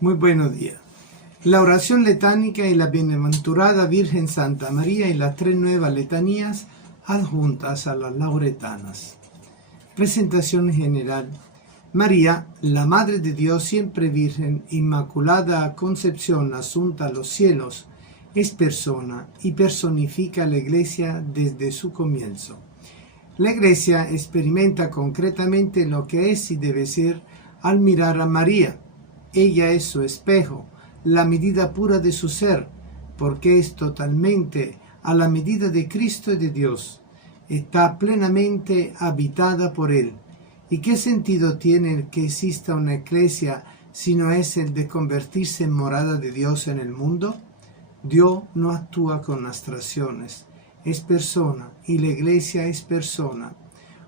Muy buenos días. La oración letánica y la bienaventurada Virgen Santa María y las tres nuevas letanías adjuntas a las lauretanas. Presentación general. María, la Madre de Dios, siempre Virgen, Inmaculada Concepción, asunta a los cielos, es persona y personifica la Iglesia desde su comienzo. La Iglesia experimenta concretamente lo que es y debe ser al mirar a María. Ella es su espejo, la medida pura de su ser, porque es totalmente a la medida de Cristo y de Dios. Está plenamente habitada por Él. ¿Y qué sentido tiene que exista una iglesia si no es el de convertirse en morada de Dios en el mundo? Dios no actúa con abstracciones, es persona y la iglesia es persona.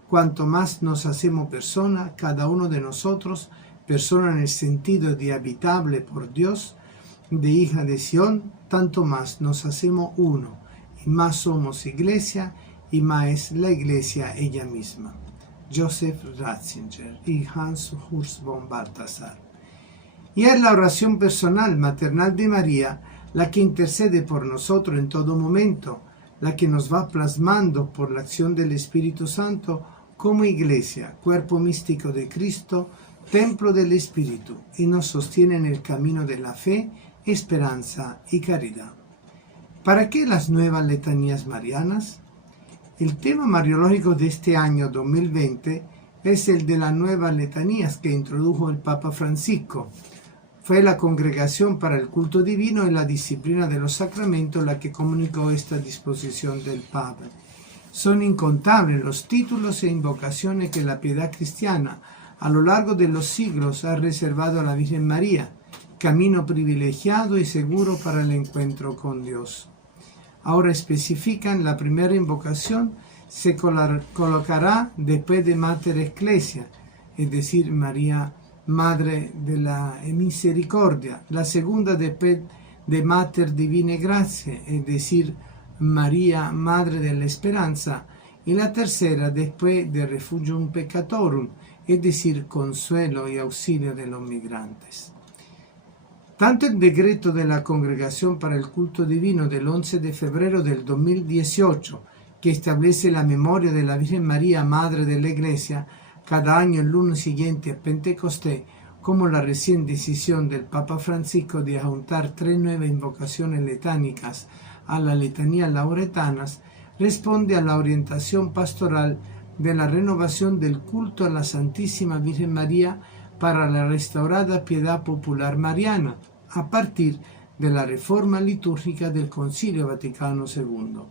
Cuanto más nos hacemos persona, cada uno de nosotros, persona en el sentido de habitable por Dios, de hija de Sión, tanto más nos hacemos uno, y más somos iglesia, y más es la iglesia ella misma. Joseph Ratzinger y Hans Urs von Balthasar. Y es la oración personal, maternal de María, la que intercede por nosotros en todo momento, la que nos va plasmando por la acción del Espíritu Santo como iglesia, cuerpo místico de Cristo, templo del Espíritu, y nos sostiene en el camino de la fe, esperanza y caridad. ¿Para qué las nuevas letanías marianas? El tema mariológico de este año 2020 es el de las nuevas letanías que introdujo el Papa Francisco. Fue la Congregación para el Culto Divino y la Disciplina de los Sacramentos la que comunicó esta disposición del Papa. Son incontables los títulos e invocaciones que la piedad cristiana a lo largo de los siglos ha reservado a la Virgen María, camino privilegiado y seguro para el encuentro con Dios. Ahora especifican la primera invocación se colocará después de Mater Ecclesia, es decir, María, Madre de la Misericordia. La segunda después de Mater Divine Grazie, es decir, María, Madre de la Esperanza. Y la tercera después de Refugium Peccatorum, es decir, consuelo y auxilio de los migrantes. Tanto el decreto de la Congregación para el Culto Divino del 11 de febrero del 2018, que establece la memoria de la Virgen María, Madre de la Iglesia, cada año el lunes siguiente a Pentecostés, como la recién decisión del Papa Francisco de adjuntar tres nuevas invocaciones letánicas a las letanías lauretanas, responde a la orientación pastoral de la renovación del culto a la Santísima Virgen María para la restaurada piedad popular mariana, a partir de la reforma litúrgica del Concilio Vaticano II,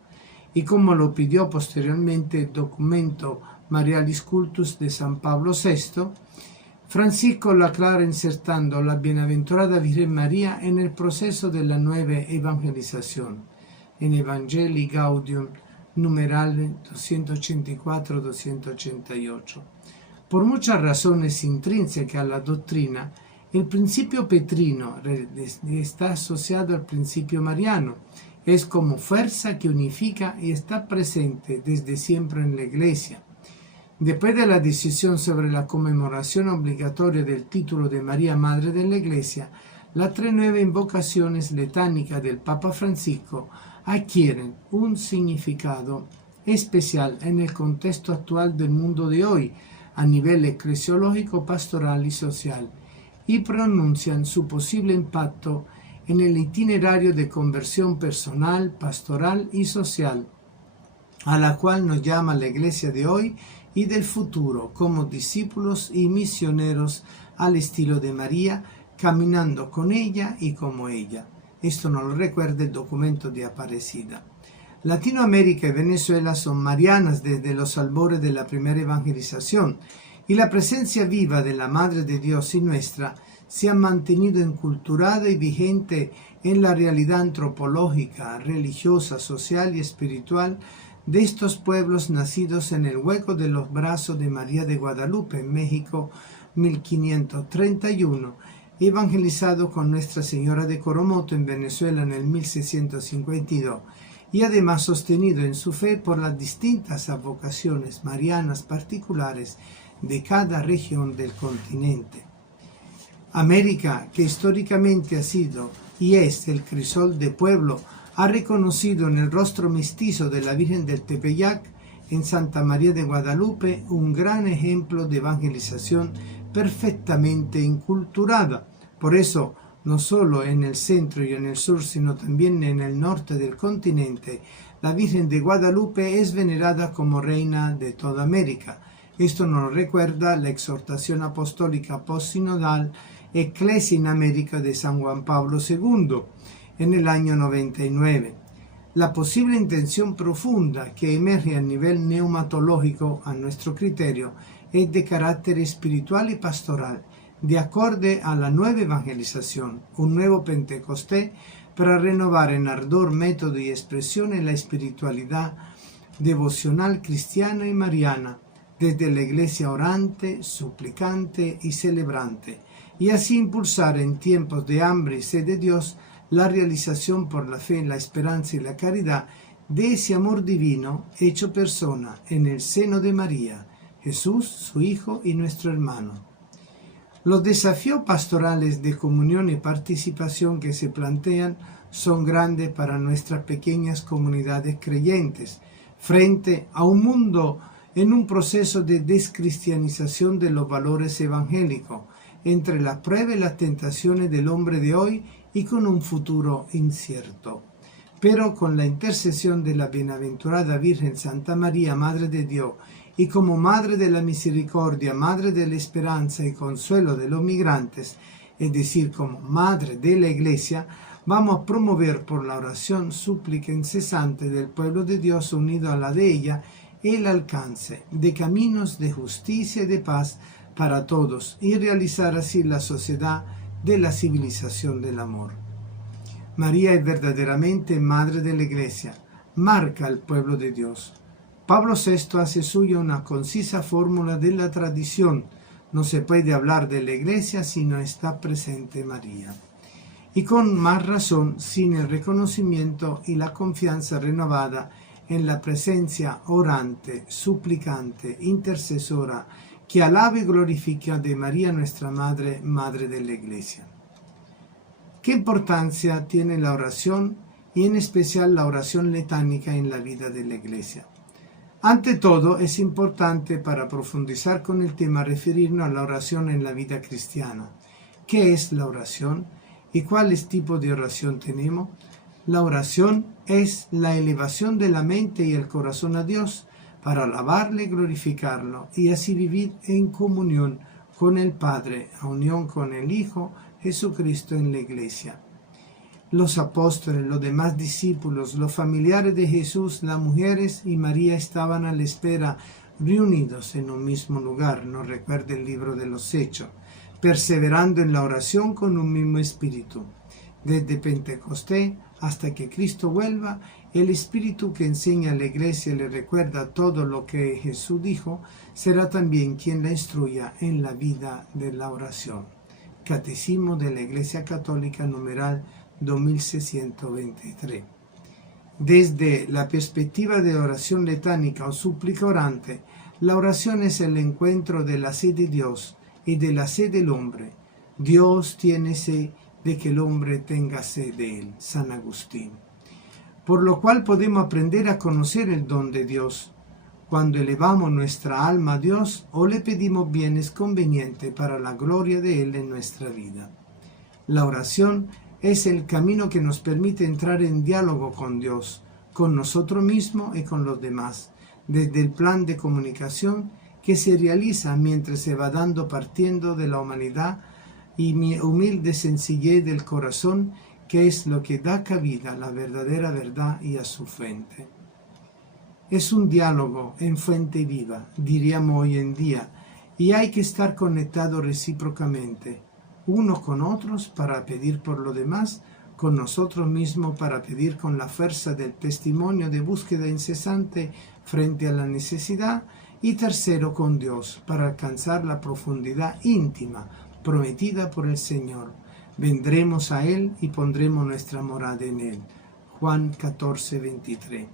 y como lo pidió posteriormente el documento Marialis Cultus de San Pablo VI, Francisco lo aclara insertando la bienaventurada Virgen María en el proceso de la nueva evangelización, en Evangelii Gaudium, numeral 284-288. Por muchas razones intrínsecas a la doctrina, el principio petrino está asociado al principio mariano. Es como fuerza que unifica y está presente desde siempre en la Iglesia. Después de la decisión sobre la conmemoración obligatoria del título de María Madre de la Iglesia, las tres nuevas invocaciones letánicas del Papa Francisco adquieren un significado especial en el contexto actual del mundo de hoy, a nivel eclesiológico, pastoral y social, y pronuncian su posible impacto en el itinerario de conversión personal, pastoral y social, a la cual nos llama la Iglesia de hoy y del futuro, como discípulos y misioneros al estilo de María, caminando con ella y como ella. Esto nos lo recuerda el documento de Aparecida. Latinoamérica y Venezuela son marianas desde los albores de la primera evangelización, y la presencia viva de la Madre de Dios y nuestra se ha mantenido enculturada y vigente en la realidad antropológica, religiosa, social y espiritual de estos pueblos nacidos en el hueco de los brazos de María de Guadalupe en México 1531, evangelizado con Nuestra Señora de Coromoto en Venezuela en el 1652, y además sostenido en su fe por las distintas advocaciones marianas particulares de cada región del continente. América, que históricamente ha sido y es el crisol de pueblo, ha reconocido en el rostro mestizo de la Virgen del Tepeyac, en Santa María de Guadalupe, un gran ejemplo de evangelización perfectamente inculturada. Por eso, no solo en el centro y en el sur, sino también en el norte del continente, la Virgen de Guadalupe es venerada como reina de toda América. Esto nos recuerda la exhortación apostólica postsinodal Ecclesia in América de San Juan Pablo II en el año 99. La posible intención profunda que emerge a nivel neumatológico a nuestro criterio es de carácter espiritual y pastoral, de acorde a la nueva evangelización, un nuevo Pentecostés para renovar en ardor, método y expresión en la espiritualidad devocional cristiana y mariana, desde la iglesia orante, suplicante y celebrante, y así impulsar en tiempos de hambre y sed de Dios la realización por la fe, la esperanza y la caridad de ese amor divino hecho persona en el seno de María, Jesús, su Hijo y nuestro hermano. Los desafíos pastorales de comunión y participación que se plantean son grandes para nuestras pequeñas comunidades creyentes, frente a un mundo en un proceso de descristianización de los valores evangélicos, entre las pruebas y las tentaciones del hombre de hoy y con un futuro incierto. Pero con la intercesión de la bienaventurada Virgen Santa María, Madre de Dios, y como Madre de la Misericordia, Madre de la Esperanza y Consuelo de los migrantes, es decir, como Madre de la Iglesia, vamos a promover por la oración súplica incesante del pueblo de Dios unido a la de ella el alcance de caminos de justicia y de paz para todos y realizar así la sociedad de la civilización del amor. María es verdaderamente Madre de la Iglesia, marca al pueblo de Dios. Pablo VI hace suya una concisa fórmula de la tradición: no se puede hablar de la Iglesia si no está presente María. Y con más razón, sin el reconocimiento y la confianza renovada en la presencia orante, suplicante, intercesora, que alaba y glorifica de María nuestra Madre, Madre de la Iglesia. ¿Qué importancia tiene la oración y en especial la oración letánica en la vida de la Iglesia? Ante todo, es importante para profundizar con el tema referirnos a la oración en la vida cristiana. ¿Qué es la oración y cuáles tipos de oración tenemos? La oración es la elevación de la mente y el corazón a Dios para alabarle y glorificarlo y así vivir en comunión con el Padre, a unión con el Hijo Jesucristo en la Iglesia. Los apóstoles, los demás discípulos, los familiares de Jesús, las mujeres y María estaban a la espera, reunidos en un mismo lugar, nos recuerda el libro de los Hechos, perseverando en la oración con un mismo espíritu. Desde Pentecostés hasta que Cristo vuelva, el Espíritu que enseña a la Iglesia y le recuerda todo lo que Jesús dijo, será también quien la instruya en la vida de la oración. Catecismo de la Iglesia Católica, numeral 2623. Desde la perspectiva de oración letánica o súplica orante, la oración es el encuentro de la sed de Dios y de la sed del hombre. Dios tiene sed de que el hombre tenga sed de él. San Agustín. Por lo cual podemos aprender a conocer el don de Dios cuando elevamos nuestra alma a Dios o le pedimos bienes convenientes para la gloria de Él en nuestra vida. La oración es el camino que nos permite entrar en diálogo con Dios, con nosotros mismos y con los demás, desde el plan de comunicación que se realiza mientras se va dando partiendo de la humanidad y mi humilde sencillez del corazón, que es lo que da cabida a la verdadera verdad y a su fuente. Es un diálogo en fuente viva, diríamos hoy en día, y hay que estar conectados recíprocamente, unos con otros para pedir por lo demás, con nosotros mismos para pedir con la fuerza del testimonio de búsqueda incesante frente a la necesidad, y tercero con Dios para alcanzar la profundidad íntima prometida por el Señor. Vendremos a Él y pondremos nuestra morada en Él. Juan 14:23.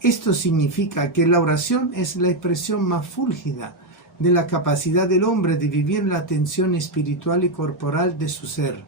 Esto significa que la oración es la expresión más fúlgida de la capacidad del hombre de vivir la tensión espiritual y corporal de su ser,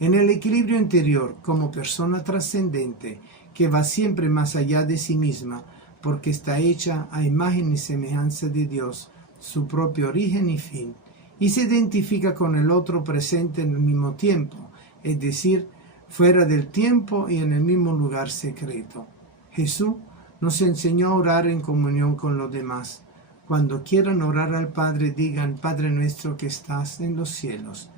en el equilibrio interior como persona trascendente que va siempre más allá de sí misma, porque está hecha a imagen y semejanza de Dios, su propio origen y fin, y se identifica con el otro presente en el mismo tiempo, es decir, fuera del tiempo y en el mismo lugar secreto. Jesús nos enseñó a orar en comunión con los demás. Cuando quieran orar al Padre, digan: Padre nuestro que estás en los cielos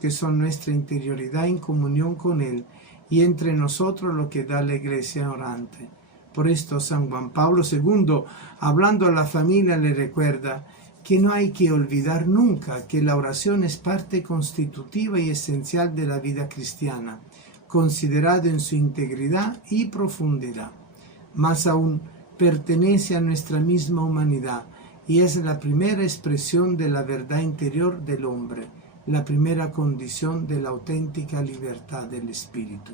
que son nuestra interioridad en comunión con Él, y entre nosotros lo que da la Iglesia orante. Por esto San Juan Pablo II, hablando a la familia, le recuerda que no hay que olvidar nunca que la oración es parte constitutiva y esencial de la vida cristiana, considerada en su integridad y profundidad. Más aún, pertenece a nuestra misma humanidad y es la primera expresión de la verdad interior del hombre, la primera condición de la auténtica libertad del espíritu.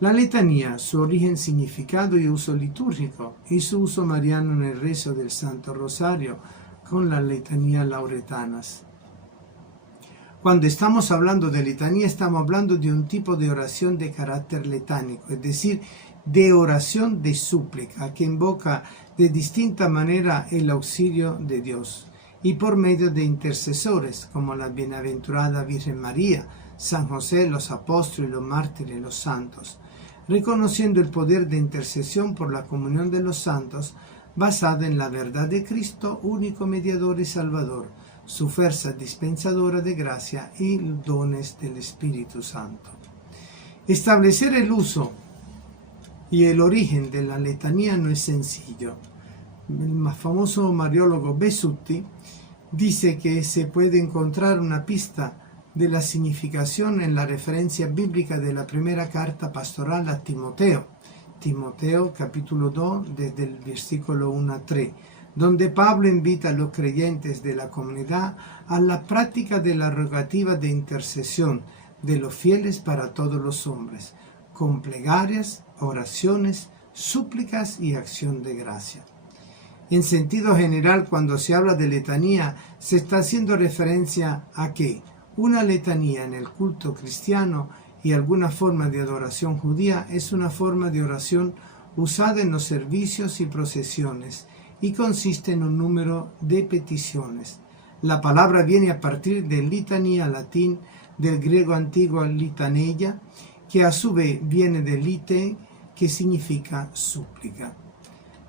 La letanía, su origen, significado y uso litúrgico, y su uso mariano en el rezo del Santo Rosario con las letanías lauretanas. Cuando estamos hablando de letanía, estamos hablando de un tipo de oración de carácter letánico, es decir, de oración de súplica que invoca de distinta manera el auxilio de Dios, y por medio de intercesores como la bienaventurada Virgen María, San José, los apóstoles, los mártires, los santos, reconociendo el poder de intercesión por la comunión de los santos, basada en la verdad de Cristo, único mediador y salvador, su fuerza dispensadora de gracia y dones del Espíritu Santo. Establecer el uso y el origen de la letanía no es sencillo. El más famoso mariólogo Besutti dice que se puede encontrar una pista de la significación en la referencia bíblica de la primera carta pastoral a Timoteo, Timoteo capítulo 2, desde el versículo 1 a 3, donde Pablo invita a los creyentes de la comunidad a la práctica de la rogativa de intercesión de los fieles para todos los hombres, con plegarias, oraciones, súplicas y acción de gracia. En sentido general, cuando se habla de letanía, se está haciendo referencia a que una letanía en el culto cristiano y alguna forma de adoración judía es una forma de oración usada en los servicios y procesiones y consiste en un número de peticiones. La palabra viene a partir de litanía, latín, del griego antiguo litaneia, que a su vez viene de lite, que significa súplica.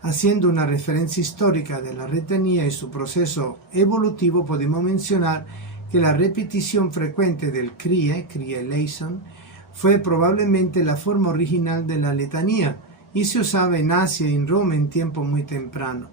Haciendo una referencia histórica de la letanía y su proceso evolutivo, podemos mencionar que la repetición frecuente del Kyrie eleison, fue probablemente la forma original de la letanía y se usaba en Asia y en Roma en tiempo muy temprano.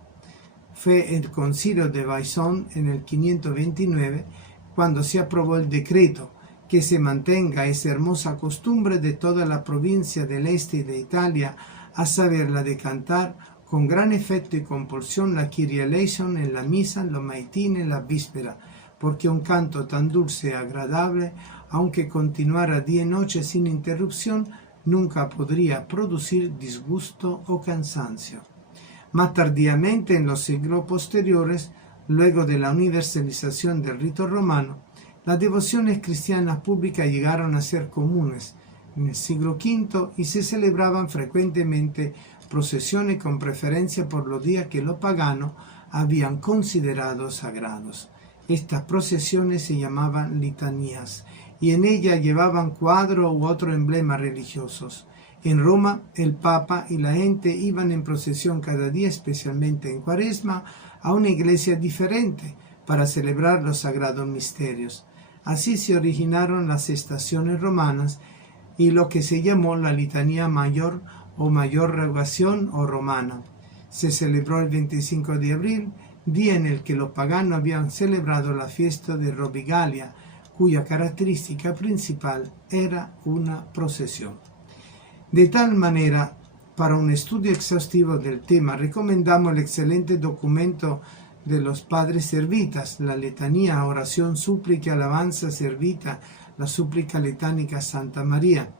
Fue el concilio de Vaison en el 529 cuando se aprobó el decreto que se mantenga esa hermosa costumbre de toda la provincia del este de Italia, a saber la de cantar con gran efecto y compulsión la Kyrie eleison en la misa, los maitines, la víspera, porque un canto tan dulce y agradable, aunque continuara día y noche sin interrupción, nunca podría producir disgusto o cansancio. Más tardíamente, en los siglos posteriores, luego de la universalización del rito romano, las devociones cristianas públicas llegaron a ser comunes en el siglo V y se celebraban frecuentemente procesiones con preferencia por los días que los paganos habían considerado sagrados. Estas procesiones se llamaban litanías y en ellas llevaban cuadros u otros emblemas religiosos. En Roma, el Papa y la gente iban en procesión cada día, especialmente en Cuaresma, a una iglesia diferente para celebrar los sagrados misterios. Así se originaron las estaciones romanas y lo que se llamó la litanía mayor o mayor rogación o romana. Se celebró el 25 de abril, día en el que los paganos habían celebrado la fiesta de Rovigalia, cuya característica principal era una procesión. De tal manera, para un estudio exhaustivo del tema, recomendamos el excelente documento de los padres servitas, la letanía, oración, súplica, alabanza servita, la súplica letánica Santa María.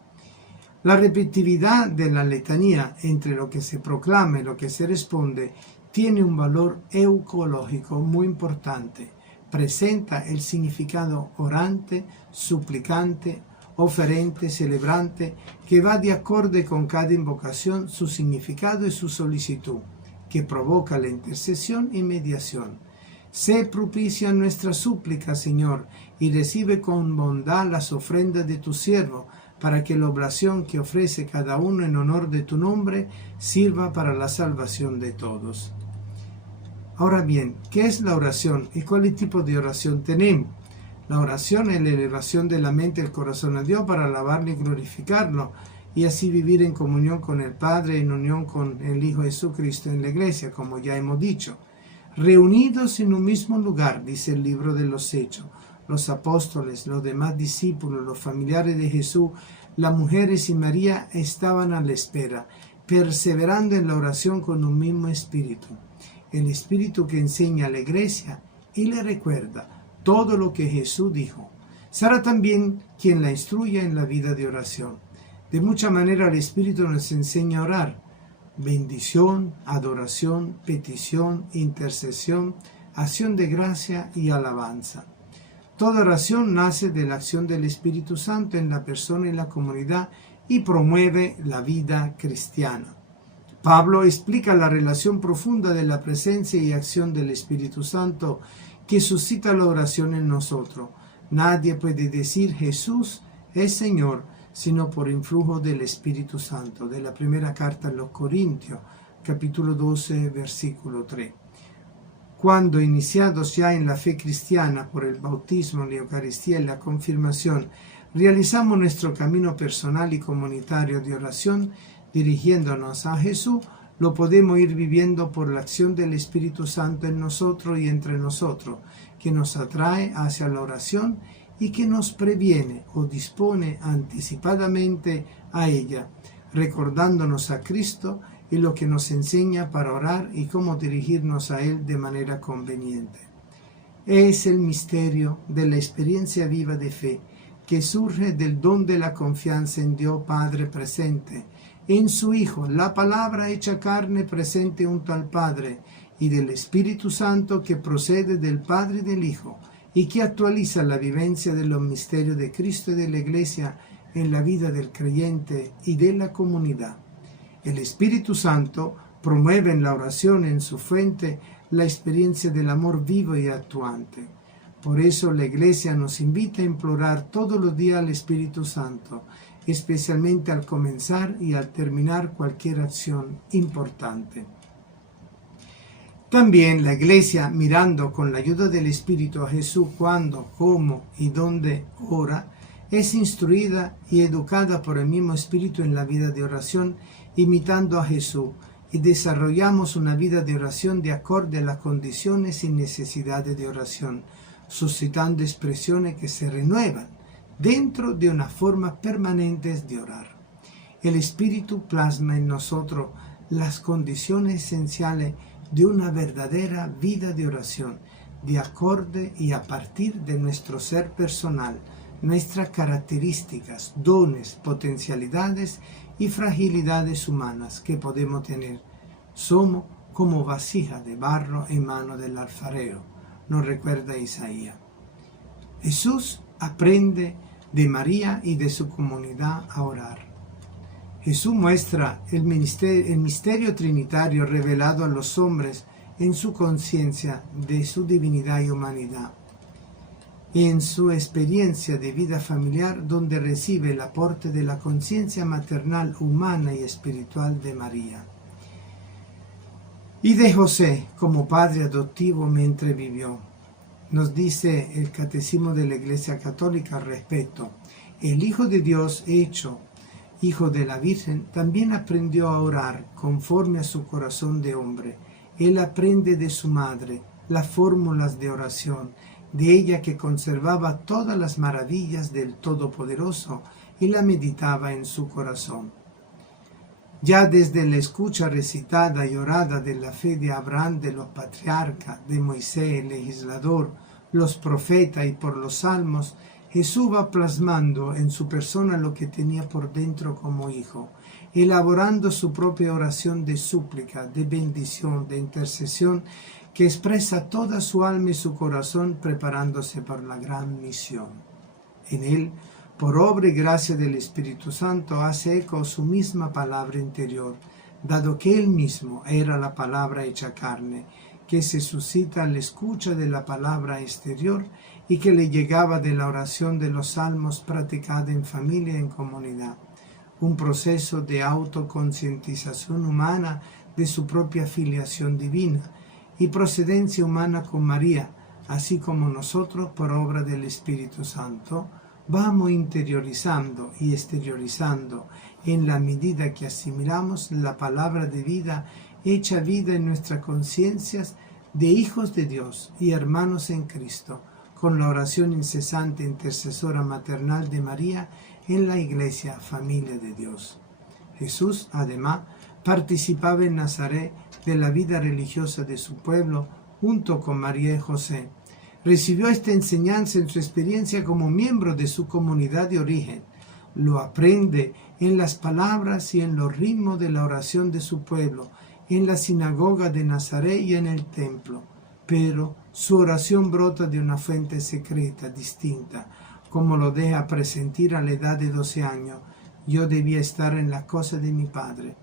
La repetitividad de la letanía entre lo que se proclama y lo que se responde tiene un valor ecológico muy importante. Presenta el significado orante, suplicante, oferente, celebrante, que va de acorde con cada invocación, su significado y su solicitud, que provoca la intercesión y mediación. Sé propicio a nuestra súplica, Señor, y recibe con bondad las ofrendas de tu siervo, para que la oblación que ofrece cada uno en honor de tu nombre sirva para la salvación de todos. Ahora bien, ¿qué es la oración y cuál tipo de oración tenemos? La oración es la elevación de la mente y el corazón a Dios para alabarlo y glorificarlo, y así vivir en comunión con el Padre, en unión con el Hijo Jesucristo en la Iglesia, como ya hemos dicho. Reunidos en un mismo lugar, dice el libro de los Hechos, los apóstoles, los demás discípulos, los familiares de Jesús, las mujeres y María estaban a la espera, perseverando en la oración con un mismo espíritu. El espíritu que enseña a la Iglesia y le recuerda todo lo que Jesús dijo. Será también quien la instruya en la vida de oración. De mucha manera el Espíritu nos enseña a orar. Bendición, adoración, petición, intercesión, acción de gracia y alabanza. Toda oración nace de la acción del Espíritu Santo en la persona y la comunidad y promueve la vida cristiana. Pablo explica la relación profunda de la presencia y acción del Espíritu Santo que suscita la oración en nosotros. Nadie puede decir Jesús es Señor sino por influjo del Espíritu Santo. De la primera carta a los Corintios, capítulo 12, versículo 3. Cuando iniciados ya en la fe cristiana por el bautismo, la Eucaristía y la confirmación, realizamos nuestro camino personal y comunitario de oración, dirigiéndonos a Jesús, lo podemos ir viviendo por la acción del Espíritu Santo en nosotros y entre nosotros, que nos atrae hacia la oración y que nos previene o dispone anticipadamente a ella, recordándonos a Cristo y lo que nos enseña para orar y cómo dirigirnos a Él de manera conveniente. Es el misterio de la experiencia viva de fe que surge del don de la confianza en Dios Padre presente, en su Hijo, la palabra hecha carne presente junto al Padre, y del Espíritu Santo que procede del Padre y del Hijo, y que actualiza la vivencia de los misterios de Cristo y de la Iglesia en la vida del creyente y de la comunidad. El Espíritu Santo promueve en la oración en su fuente la experiencia del amor vivo y actuante. Por eso la Iglesia nos invita a implorar todos los días al Espíritu Santo, especialmente al comenzar y al terminar cualquier acción importante. También la Iglesia, mirando con la ayuda del Espíritu a Jesús cuándo, cómo y dónde ora, es instruida y educada por el mismo Espíritu en la vida de oración, imitando a Jesús, y desarrollamos una vida de oración de acorde a las condiciones y necesidades de oración, suscitando expresiones que se renuevan dentro de una forma permanente de orar. El Espíritu plasma en nosotros las condiciones esenciales de una verdadera vida de oración, de acorde y a partir de nuestro ser personal, nuestras características, dones, potencialidades y fragilidades humanas que podemos tener. Somos como vasija de barro en mano del alfarero, nos recuerda Isaías. Jesús aprende de María y de su comunidad a orar. Jesús muestra el misterio trinitario revelado a los hombres en su conciencia de su divinidad y humanidad, y en su experiencia de vida familiar, donde recibe el aporte de la conciencia maternal, humana y espiritual de María, y de José como padre adoptivo mientras vivió. Nos dice el Catecismo de la Iglesia Católica al respecto: el Hijo de Dios hecho Hijo de la Virgen también aprendió a orar conforme a su corazón de hombre. Él aprende de su madre las fórmulas de oración, de ella que conservaba todas las maravillas del Todopoderoso y la meditaba en su corazón. Ya desde la escucha recitada y orada de la fe de Abraham, de los patriarcas, de Moisés, el legislador, los profetas y por los salmos, Jesús va plasmando en su persona lo que tenía por dentro como hijo, elaborando su propia oración de súplica, de bendición, de intercesión, que expresa toda su alma y su corazón preparándose para la gran misión. En él, por obra y gracia del Espíritu Santo, hace eco su misma palabra interior, dado que él mismo era la palabra hecha carne, que se suscita a la escucha de la palabra exterior y que le llegaba de la oración de los salmos practicada en familia y en comunidad. Un proceso de autoconcientización humana de su propia filiación divina y procedencia humana con María, así como nosotros, por obra del Espíritu Santo, vamos interiorizando y exteriorizando en la medida que asimilamos la palabra de vida hecha vida en nuestras conciencias de hijos de Dios y hermanos en Cristo, con la oración incesante intercesora maternal de María en la Iglesia, familia de Dios. Jesús, además, participaba en Nazaret de la vida religiosa de su pueblo junto con María y José. Recibió esta enseñanza en su experiencia como miembro de su comunidad de origen. Lo aprende en las palabras y en los ritmos de la oración de su pueblo, en la sinagoga de Nazaret y en el templo. Pero su oración brota de una fuente secreta, distinta, como lo deja presentir a la edad de 12 años. Yo debía estar en la casa de mi Padre.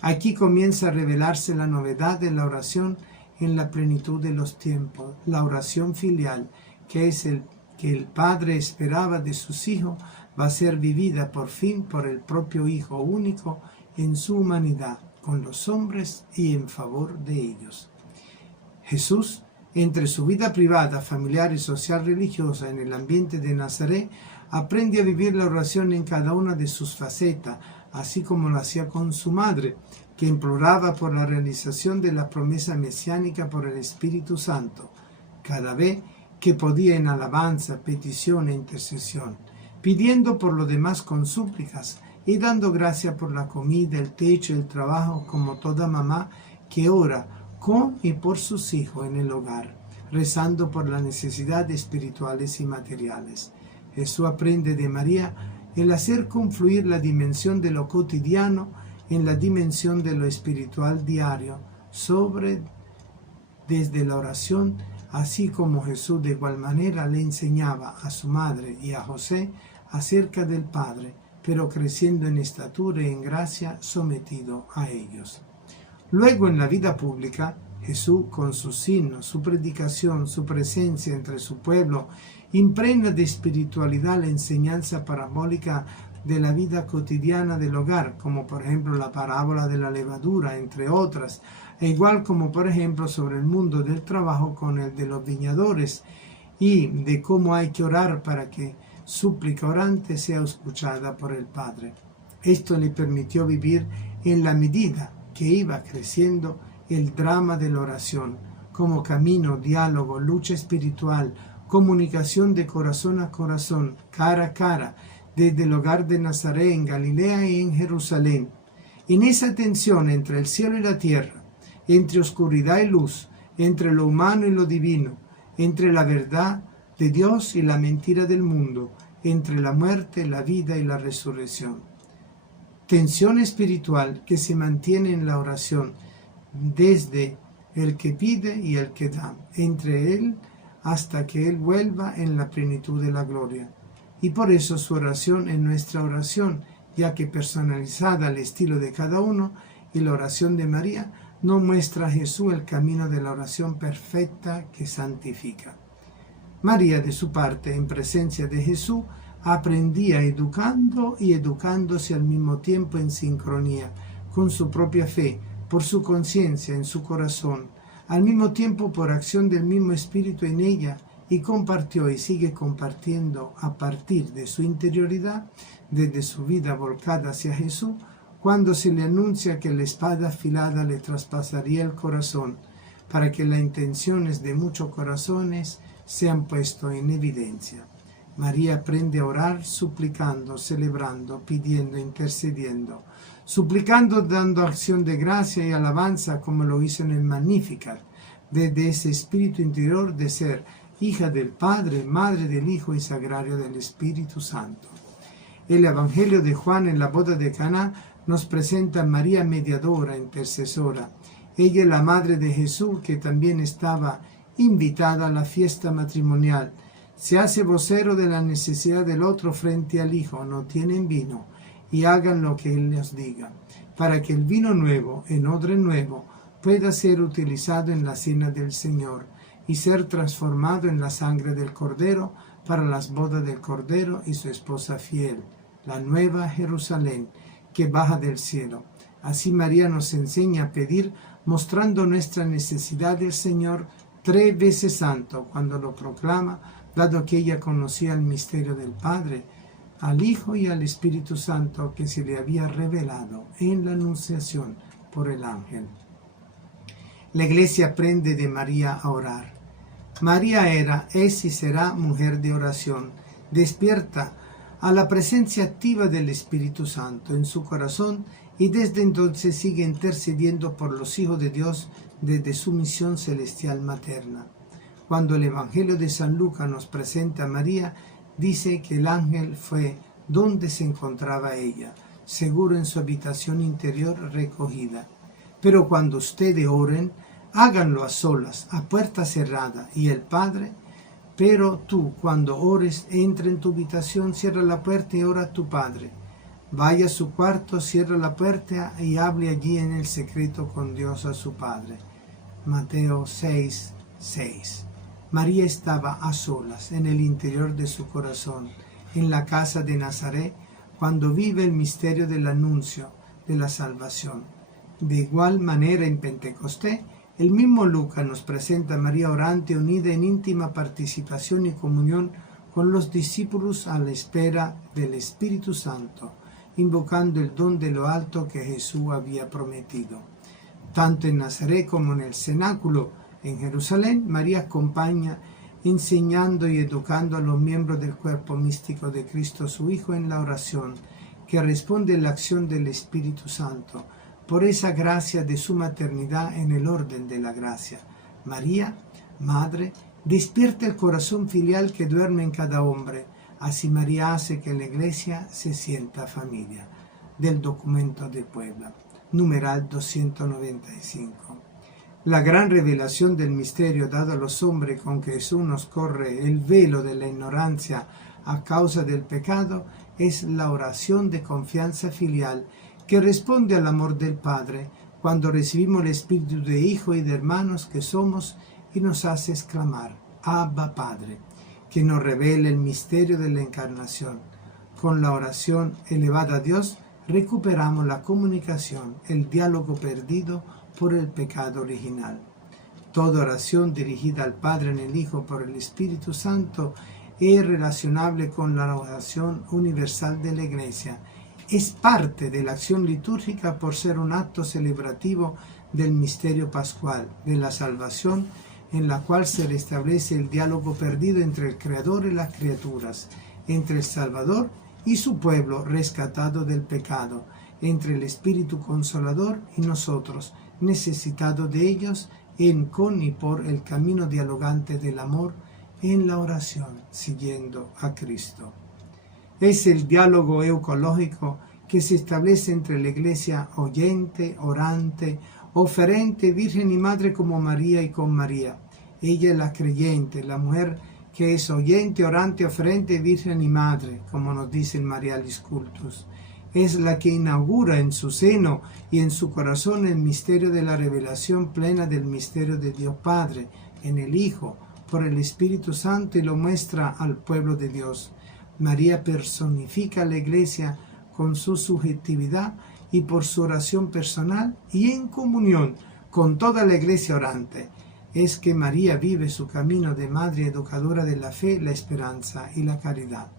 Aquí comienza a revelarse la novedad de la oración en la plenitud de los tiempos, la oración filial, que es el que el Padre esperaba de sus hijos, va a ser vivida por fin por el propio Hijo único en su humanidad, con los hombres y en favor de ellos. Jesús, entre su vida privada, familiar y social religiosa en el ambiente de Nazaret, aprende a vivir la oración en cada una de sus facetas, así como lo hacía con su madre, que imploraba por la realización de la promesa mesiánica por el Espíritu Santo, cada vez que podía en alabanza, petición e intercesión, pidiendo por lo demás con súplicas y dando gracia por la comida, el techo y el trabajo, como toda mamá que ora con y por sus hijos en el hogar, rezando por las necesidades espirituales y materiales. Jesús aprende de María el hacer confluir la dimensión de lo cotidiano en la dimensión de lo espiritual diario, desde la oración, así como Jesús de igual manera le enseñaba a su madre y a José acerca del Padre, pero creciendo en estatura y en gracia, sometido a ellos. Luego, en la vida pública, Jesús, con sus signos, su predicación, su presencia entre su pueblo, impregna de espiritualidad la enseñanza parabólica de la vida cotidiana del hogar, como por ejemplo la parábola de la levadura, entre otras, e igual como por ejemplo sobre el mundo del trabajo con el de los viñadores, y de cómo hay que orar para que súplica orante sea escuchada por el Padre. Esto le permitió vivir en la medida que iba creciendo el drama de la oración, como camino, diálogo, lucha espiritual, comunicación de corazón a corazón, cara a cara, desde el hogar de Nazaret en Galilea y en Jerusalén. En esa tensión entre el cielo y la tierra, entre oscuridad y luz, entre lo humano y lo divino, entre la verdad de Dios y la mentira del mundo, entre la muerte, la vida y la resurrección. Tensión espiritual que se mantiene en la oración, desde el que pide y el que da, entre él hasta que él vuelva en la plenitud de la gloria. Y por eso su oración es nuestra oración, ya que personalizada al estilo de cada uno, y la oración de María nos muestra a Jesús el camino de la oración perfecta que santifica. María, de su parte, en presencia de Jesús, aprendía educando y educándose al mismo tiempo en sincronía con su propia fe, por su conciencia en su corazón, al mismo tiempo por acción del mismo Espíritu en ella, y compartió y sigue compartiendo a partir de su interioridad, desde su vida volcada hacia Jesús, cuando se le anuncia que la espada afilada le traspasaría el corazón, para que las intenciones de muchos corazones sean puestas en evidencia. María aprende a orar suplicando, celebrando, pidiendo, intercediendo, suplicando, dando acción de gracia y alabanza como lo hizo en el Magnificat, desde ese espíritu interior de ser hija del Padre, madre del Hijo y sagrario del Espíritu Santo. El Evangelio de Juan en la boda de Caná nos presenta a María mediadora, intercesora. Ella es la madre de Jesús, que también estaba invitada a la fiesta matrimonial. Se hace vocero de la necesidad del otro frente al Hijo. No tienen vino, y hagan lo que Él les diga, para que el vino nuevo, en odre nuevo, pueda ser utilizado en la cena del Señor y ser transformado en la sangre del Cordero para las bodas del Cordero y su esposa fiel, la nueva Jerusalén, que baja del cielo. Así María nos enseña a pedir, mostrando nuestra necesidad del Señor 3 veces santo, cuando lo proclama, dado que ella conocía el misterio del Padre, al Hijo y al Espíritu Santo que se le había revelado en la Anunciación por el ángel. La Iglesia aprende de María a orar. María era, es y será mujer de oración, despierta a la presencia activa del Espíritu Santo en su corazón y desde entonces sigue intercediendo por los hijos de Dios desde su misión celestial materna. Cuando el Evangelio de San Lucas nos presenta a María, dice que el ángel fue donde se encontraba ella, seguro en su habitación interior recogida. Pero cuando ustedes oren, háganlo a solas, a puerta cerrada, y el Padre. Pero tú, cuando ores, entra en tu habitación, cierra la puerta y ora a tu Padre. Vaya a su cuarto, cierra la puerta y hable allí en el secreto con Dios a su Padre. Mateo 6:6. María estaba a solas en el interior de su corazón, en la casa de Nazaret, cuando vive el misterio del anuncio de la salvación. De igual manera en Pentecostés, el mismo Lucas nos presenta a María orante unida en íntima participación y comunión con los discípulos a la espera del Espíritu Santo, invocando el don de lo alto que Jesús había prometido. Tanto en Nazaret como en el cenáculo en Jerusalén, María acompaña enseñando y educando a los miembros del cuerpo místico de Cristo su Hijo en la oración, que responde a la acción del Espíritu Santo, por esa gracia de su maternidad en el orden de la gracia. María, Madre, despierta el corazón filial que duerme en cada hombre. Así María hace que la Iglesia se sienta familia. Del documento de Puebla, numeral 295. La gran revelación del misterio dado a los hombres con que Jesús nos corre el velo de la ignorancia a causa del pecado es la oración de confianza filial que responde al amor del Padre cuando recibimos el espíritu de hijo y de hermanos que somos y nos hace exclamar, Abba Padre, que nos revela el misterio de la encarnación. Con la oración elevada a Dios recuperamos la comunicación, el diálogo perdido por el pecado original. Toda oración dirigida al Padre en el Hijo por el Espíritu Santo es relacionable con la oración universal de la Iglesia. Es parte de la acción litúrgica por ser un acto celebrativo del misterio pascual, de la salvación, en la cual se restablece el diálogo perdido entre el Creador y las criaturas, entre el Salvador y su pueblo rescatado del pecado, entre el Espíritu Consolador y nosotros, necesitados de ellos, con y por el camino dialogante del amor en la oración, siguiendo a Cristo. Es el diálogo eucológico que se establece entre la Iglesia oyente, orante, oferente, virgen y madre como María y con María. Ella es la creyente, la mujer que es oyente, orante, oferente, virgen y madre, como nos dice el Marialis Cultus. Es la que inaugura en su seno y en su corazón el misterio de la revelación plena del misterio de Dios Padre, en el Hijo, por el Espíritu Santo y lo muestra al pueblo de Dios. María personifica a la Iglesia con su subjetividad y por su oración personal y en comunión con toda la Iglesia orante. Es que María vive su camino de madre educadora de la fe, la esperanza y la caridad.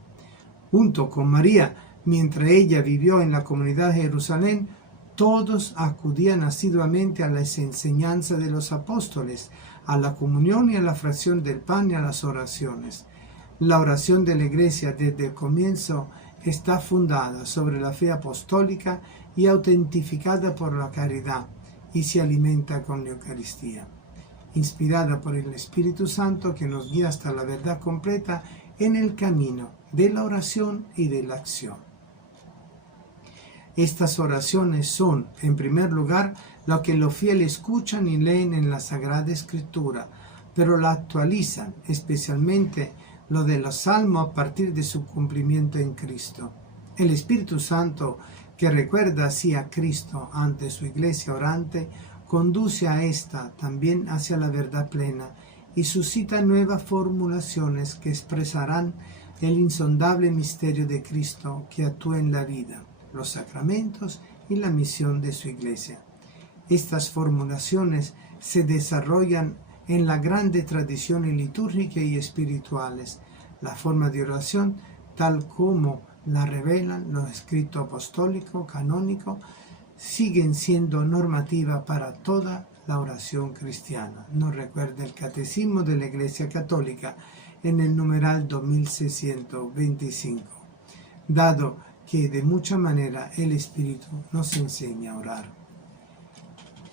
Junto con María, mientras ella vivió en la comunidad de Jerusalén, todos acudían asiduamente a las enseñanzas de los apóstoles, a la comunión y a la fracción del pan y a las oraciones. La oración de la Iglesia desde el comienzo está fundada sobre la fe apostólica y autentificada por la caridad y se alimenta con la Eucaristía. inspirada por el Espíritu Santo que nos guía hasta la verdad completa en el camino de la oración y de la acción. Estas oraciones son, en primer lugar, lo que los fieles escuchan y leen en la Sagrada Escritura, pero la actualizan, especialmente lo de los salmos a partir de su cumplimiento en Cristo. El Espíritu Santo, que recuerda así a Cristo ante su iglesia orante, conduce a esta también hacia la verdad plena y suscita nuevas formulaciones que expresarán el insondable misterio de Cristo que actúa en la vida, los sacramentos y la misión de su iglesia. Estas formulaciones se desarrollan en la grande tradiciones litúrgicas y espirituales, la forma de oración tal como la revelan los escritos apostólicos canónicos, siguen siendo normativa para toda la oración cristiana. Nos recuerda el Catecismo de la Iglesia Católica en el numeral 2625, dado que de mucha manera el Espíritu nos enseña a orar.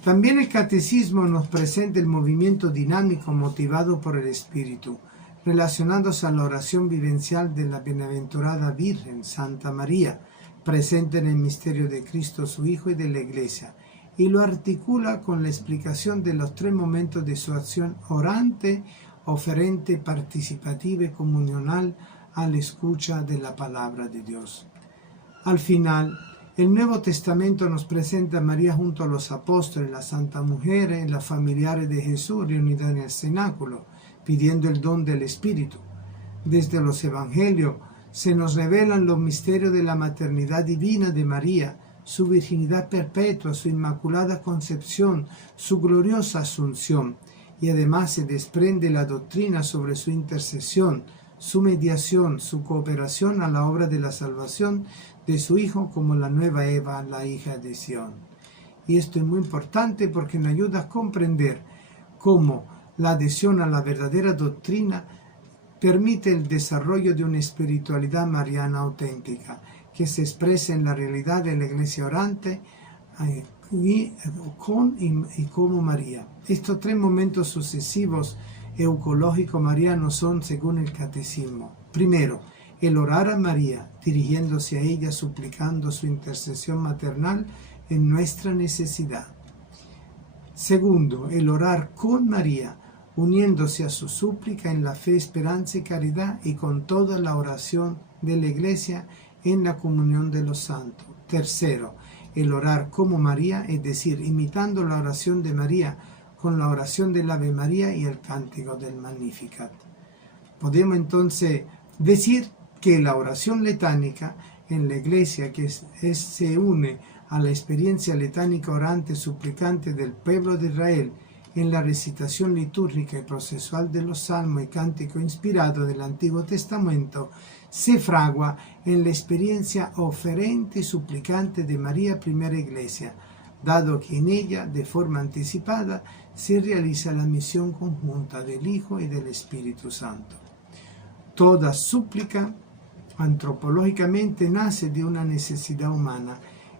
También el Catecismo nos presenta el movimiento dinámico motivado por el Espíritu, relacionándose a la oración vivencial de la bienaventurada Virgen Santa María, presente en el misterio de Cristo su Hijo y de la Iglesia, y lo articula con la explicación de los tres momentos de su acción orante, oferente, participativa y comunional a la escucha de la palabra de Dios. Al final, el Nuevo Testamento nos presenta a María junto a los apóstoles, las santas mujeres y las familiares de Jesús reunidas en el cenáculo, pidiendo el don del Espíritu. Desde los Evangelios se nos revelan los misterios de la maternidad divina de María, su virginidad perpetua, su inmaculada concepción, su gloriosa asunción, y además se desprende la doctrina sobre su intercesión, su mediación, su cooperación a la obra de la salvación de su Hijo como la nueva Eva, la hija de Sión. Y esto es muy importante porque nos ayuda a comprender cómo la adhesión a la verdadera doctrina permite el desarrollo de una espiritualidad mariana auténtica, que se expresa en la realidad de la Iglesia orante con y como María. Estos tres momentos sucesivos eucológicos marianos son, según el Catecismo: primero, el orar a María, dirigiéndose a ella, suplicando su intercesión maternal en nuestra necesidad. Segundo, el orar con María, uniéndose a su súplica en la fe, esperanza y caridad, y con toda la oración de la Iglesia en la comunión de los santos. Tercero, el orar como María, es decir, imitando la oración de María con la oración del Ave María y el cántico del Magnificat. Podemos entonces decir que la oración letánica en la Iglesia, que se une a la experiencia letánica orante suplicante del pueblo de Israel en la recitación litúrgica y procesual de los salmos y cánticos inspirados del Antiguo Testamento, se fragua en la experiencia oferente y suplicante de María Primera Iglesia, dado que en ella, de forma anticipada, se realiza la misión conjunta del Hijo y del Espíritu Santo. Toda súplica antropológicamente nace de una necesidad humana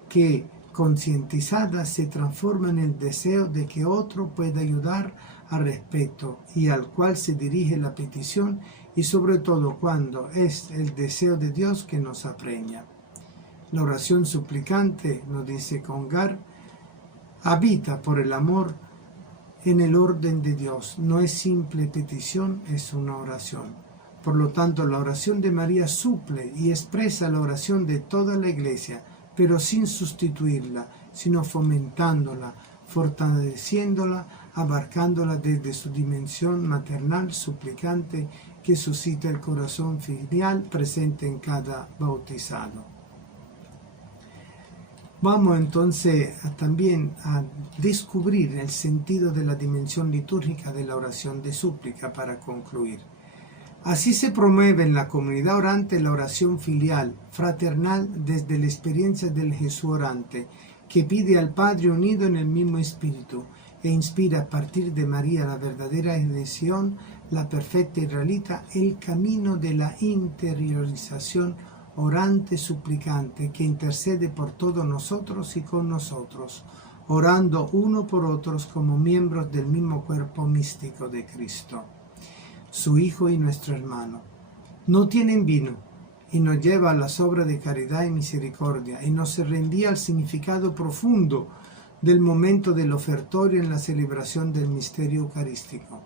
que, concientizada, se transforma en el deseo de que otro pueda ayudar al respeto y al cual se dirige la petición, y sobre todo cuando es el deseo de Dios que nos apremia. La oración suplicante, nos dice Congar, habita por el amor en el orden de Dios. No es simple petición, es una oración. Por lo tanto, la oración de María suple y expresa la oración de toda la Iglesia, pero sin sustituirla, sino fomentándola, fortaleciéndola, abarcándola desde su dimensión maternal suplicante que suscita el corazón filial presente en cada bautizado. Vamos entonces también a descubrir el sentido de la dimensión litúrgica de la oración de súplica para concluir. Así se promueve en la comunidad orante la oración filial, fraternal, desde la experiencia del Jesús orante, que pide al Padre unido en el mismo Espíritu, e inspira a partir de María la verdadera elección, la perfecta israelita, el camino de la interiorización orante suplicante que intercede por todos nosotros y con nosotros, orando uno por otros como miembros del mismo cuerpo místico de Cristo, su Hijo y nuestro hermano. No tienen vino, y nos lleva a las obras de caridad y misericordia, y nos reenvía al significado profundo del momento del ofertorio en la celebración del misterio eucarístico.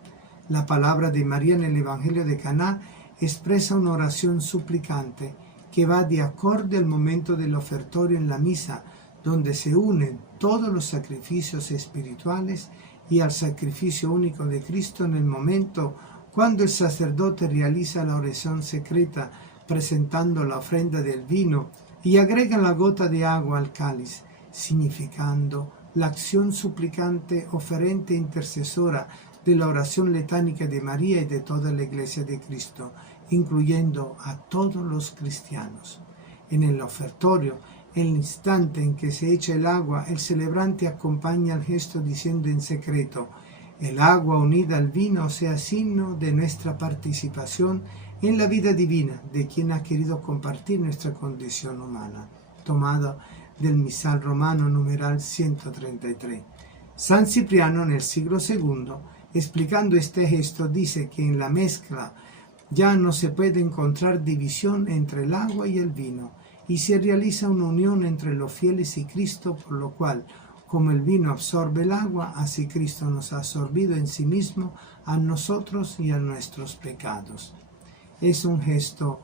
La palabra de María en el Evangelio de Caná expresa una oración suplicante que va de acorde al momento del ofertorio en la misa, donde se unen todos los sacrificios espirituales y al sacrificio único de Cristo en el momento cuando el sacerdote realiza la oración secreta presentando la ofrenda del vino y agrega la gota de agua al cáliz, significando la acción suplicante, oferente e intercesora de la oración letánica de María y de toda la Iglesia de Cristo, incluyendo a todos los cristianos. En el ofertorio, el instante en que se echa el agua, el celebrante acompaña el gesto diciendo en secreto: el agua unida al vino sea signo de nuestra participación en la vida divina de quien ha querido compartir nuestra condición humana. Tomado del misal romano numeral 133. San Cipriano en el siglo II, explicando este gesto, dice que en la mezcla ya no se puede encontrar división entre el agua y el vino, y se realiza una unión entre los fieles y Cristo, por lo cual, como el vino absorbe el agua, así Cristo nos ha absorbido en sí mismo a nosotros y a nuestros pecados. Es un gesto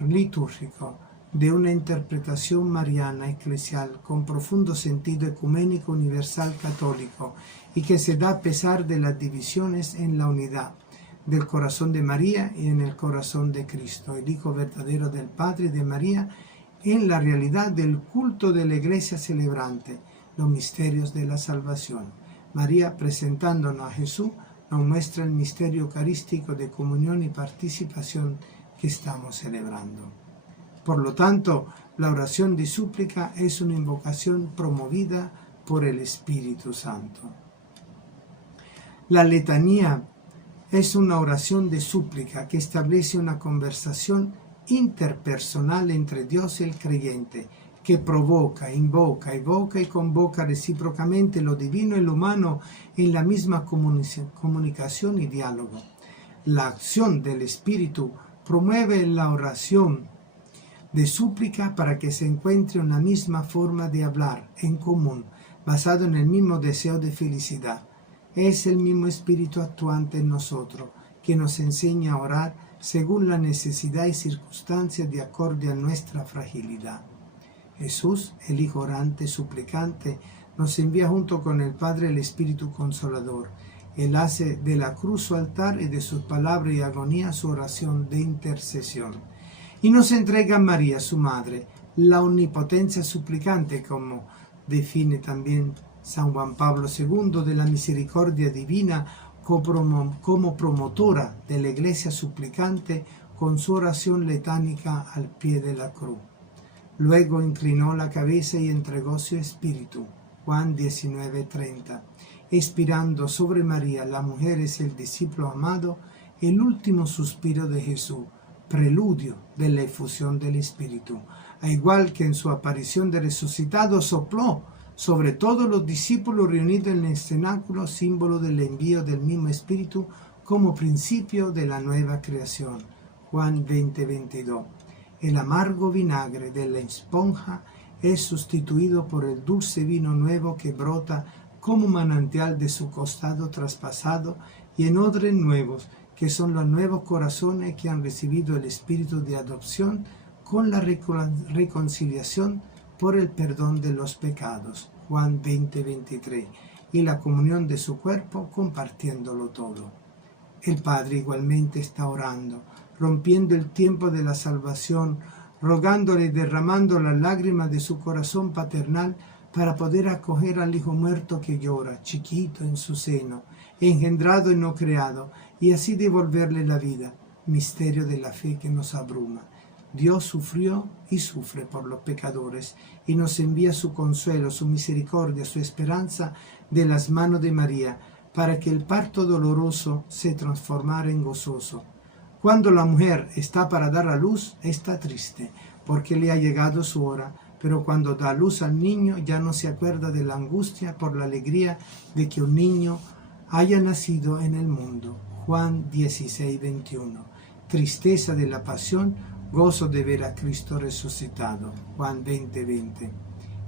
litúrgico de una interpretación mariana eclesial con profundo sentido ecuménico universal católico y que se da a pesar de las divisiones en la unidad del corazón de María y en el corazón de Cristo, el Hijo verdadero del Padre y de María, en la realidad del culto de la Iglesia celebrante, los misterios de la salvación. María, presentándonos a Jesús, nos muestra el misterio eucarístico de comunión y participación que estamos celebrando. Por lo tanto, la oración de súplica es una invocación promovida por el Espíritu Santo. La letanía es una oración de súplica que establece una conversación interpersonal entre Dios y el creyente, que provoca, invoca, evoca y convoca recíprocamente lo divino y lo humano en la misma comunicación y diálogo. La acción del Espíritu promueve la oración de súplica para que se encuentre una misma forma de hablar en común, basado en el mismo deseo de felicidad. Es el mismo Espíritu actuante en nosotros, que nos enseña a orar según la necesidad y circunstancias de acorde a nuestra fragilidad. Jesús, el Hijo orante, suplicante, nos envía junto con el Padre el Espíritu Consolador. Él hace de la cruz su altar y de sus palabras y agonía su oración de intercesión. Y nos entrega a María, su Madre, la omnipotencia suplicante, como define también San Juan Pablo II, de la misericordia divina como promotora de la Iglesia suplicante con su oración letánica al pie de la cruz. Luego inclinó la cabeza y entregó su espíritu. Juan 19:30. Expirando sobre María, la mujer es el discípulo amado, el último suspiro de Jesús, preludio de la efusión del Espíritu. A igual que en su aparición de resucitado sopló sobre todos los discípulos reunidos en el cenáculo, símbolo del envío del mismo Espíritu como principio de la nueva creación. Juan 20:22. El amargo vinagre de la esponja es sustituido por el dulce vino nuevo que brota como manantial de su costado traspasado y en odres nuevos, que son los nuevos corazones que han recibido el espíritu de adopción con la reconciliación por el perdón de los pecados. Juan 20:23. Y la comunión de su cuerpo compartiéndolo todo. El Padre igualmente está orando, rompiendo el tiempo de la salvación, rogándole y derramando las lágrimas de su corazón paternal para poder acoger al Hijo muerto que llora, chiquito en su seno, engendrado y no creado, y así devolverle la vida, misterio de la fe que nos abruma. Dios sufrió y sufre por los pecadores, y nos envía su consuelo, su misericordia, su esperanza de las manos de María, para que el parto doloroso se transformara en gozoso. Cuando la mujer está para dar a luz, está triste, porque le ha llegado su hora, pero cuando da luz al niño ya no se acuerda de la angustia por la alegría de que un niño haya nacido en el mundo. Juan 16, 21. Tristeza de la pasión, gozo de ver a Cristo resucitado. Juan 20, 20.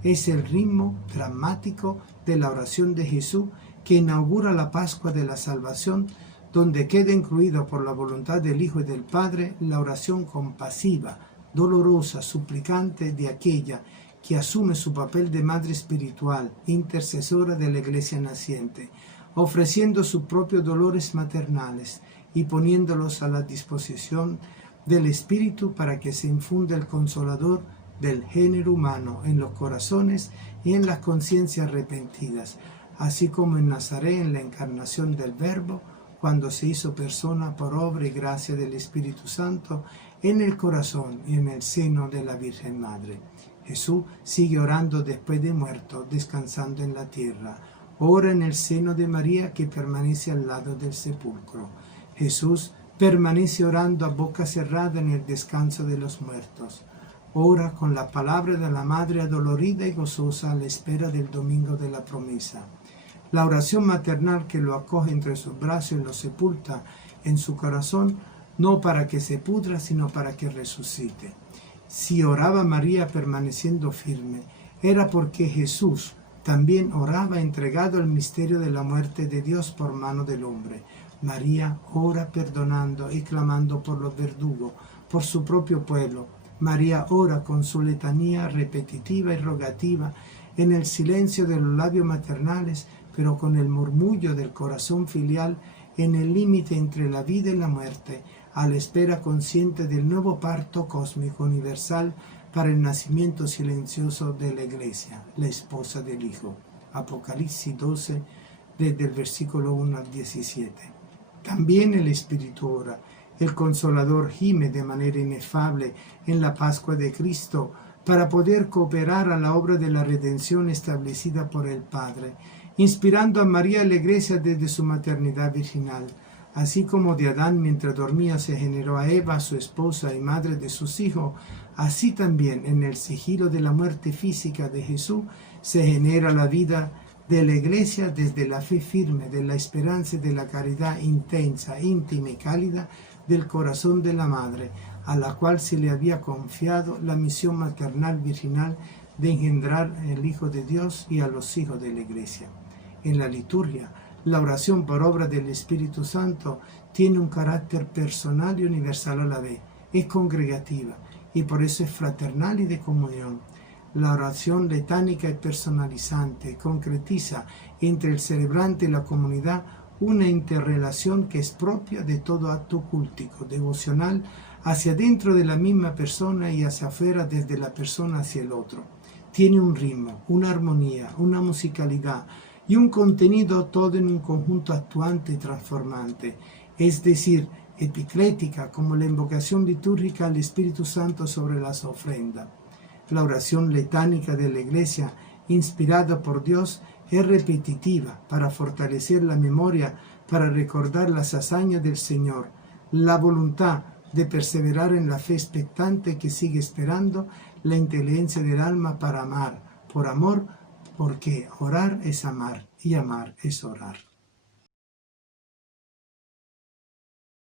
Es el ritmo dramático de la oración de Jesús que inaugura la Pascua de la Salvación, donde queda incluido por la voluntad del Hijo y del Padre la oración compasiva, dolorosa, suplicante de aquella que asume su papel de madre espiritual, intercesora de la Iglesia naciente, ofreciendo sus propios dolores maternales y poniéndolos a la disposición del Espíritu para que se infunda el Consolador del género humano en los corazones y en las conciencias arrepentidas, así como en Nazaret en la encarnación del Verbo, cuando se hizo persona por obra y gracia del Espíritu Santo en el corazón y en el seno de la Virgen Madre. Jesús sigue orando después de muerto, descansando en la tierra. Ora en el seno de María que permanece al lado del sepulcro. Jesús permanece orando a boca cerrada en el descanso de los muertos. Ora con la palabra de la Madre adolorida y gozosa a la espera del domingo de la promesa. La oración maternal que lo acoge entre sus brazos y lo sepulta en su corazón, no para que se pudra, sino para que resucite. Si oraba María permaneciendo firme, era porque Jesús también oraba entregado al misterio de la muerte de Dios por mano del hombre. María ora perdonando y clamando por los verdugos, por su propio pueblo. María ora con su letanía repetitiva y rogativa en el silencio de los labios maternales, pero con el murmullo del corazón filial en el límite entre la vida y la muerte, a la espera consciente del nuevo parto cósmico universal para el nacimiento silencioso de la Iglesia, la esposa del Hijo. Apocalipsis 12, desde el versículo 1 al 17. También el Espíritu ora. El Consolador gime de manera inefable en la Pascua de Cristo para poder cooperar a la obra de la redención establecida por el Padre, inspirando a María y la Iglesia desde su maternidad virginal. Así como de Adán mientras dormía se generó a Eva, su esposa y madre de sus hijos, así también en el sigilo de la muerte física de Jesús se genera la vida de la Iglesia desde la fe firme, de la esperanza y de la caridad intensa, íntima y cálida del corazón de la Madre, a la cual se le había confiado la misión maternal virginal de engendrar el Hijo de Dios y a los hijos de la Iglesia. En la liturgia, la oración por obra del Espíritu Santo tiene un carácter personal y universal a la vez, es congregativa y por eso es fraternal y de comunión. La oración letánica y personalizante concretiza entre el celebrante y la comunidad una interrelación que es propia de todo acto cultico, devocional, hacia dentro de la misma persona y hacia afuera desde la persona hacia el otro. Tiene un ritmo, una armonía, una musicalidad y un contenido todo en un conjunto actuante y transformante, es decir, epiclética como la invocación litúrgica al Espíritu Santo sobre las ofrendas. La oración letánica de la Iglesia, inspirada por Dios, es repetitiva para fortalecer la memoria, para recordar las hazañas del Señor, la voluntad de perseverar en la fe expectante que sigue esperando, la inteligencia del alma para amar, por amor, porque orar es amar y amar es orar.